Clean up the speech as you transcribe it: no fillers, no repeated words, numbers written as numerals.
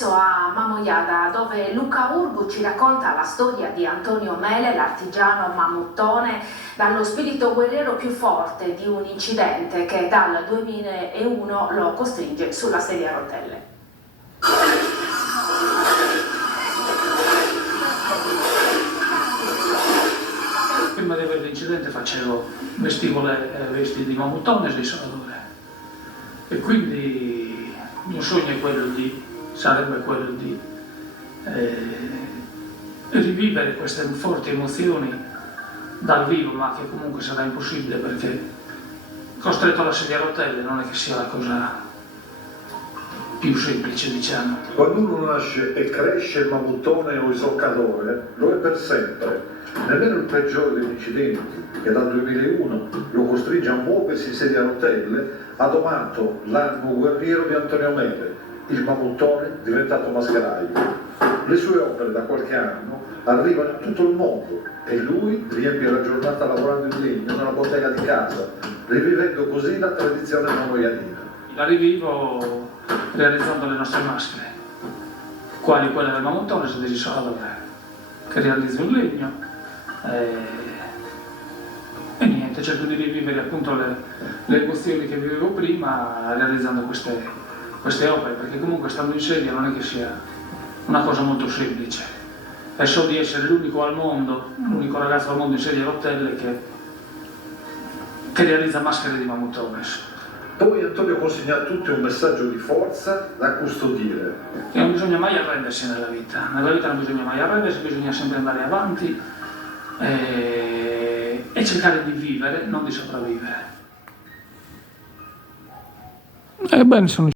adesso a Mamoiada, dove Luca Urgu ci racconta la storia di Antonio Mele, l'artigiano mamuttone, dallo spirito guerriero più forte di un incidente che dal 2001 lo costringe sulla sedia a rotelle. Prima di avere l'incidente vestivo le vesti di mamuttone e di soldatore, e quindi il mio sogno sarebbe quello di rivivere queste forti emozioni dal vivo, ma che comunque sarà impossibile perché costretto alla sedia a rotelle non è che sia la cosa più semplice, diciamo. Quando uno nasce e cresce mamuttone o isoccatore, lo è per sempre. Nemmeno il peggiore degli incidenti, che dal 2001 lo costringe a muoversi in sedia a rotelle, ha domato l'animo guerriero di Antonio Mele, il mamuttone diventato mascheraio. Le sue opere da qualche anno arrivano in tutto il mondo e lui riempie la giornata lavorando in legno nella bottega di casa, rivivendo così la tradizione mamoiadina. La rivivo realizzando le nostre maschere, quali quelle del mamuttone e del soldatore, che realizzo in legno. E niente, cerco di rivivere appunto le emozioni che vivevo prima realizzando queste opere, perché comunque stando in sedia non è che sia una cosa molto semplice. E so di essere l'unico al mondo, l'unico ragazzo al mondo in sedia a rotelle che realizza maschere di mamuttone. Poi Antonio consegna a tutti un messaggio di forza da custodire. Che non bisogna mai arrendersi nella vita non bisogna mai arrendersi, bisogna sempre andare avanti e cercare di vivere, non di sopravvivere. Ebbene, sono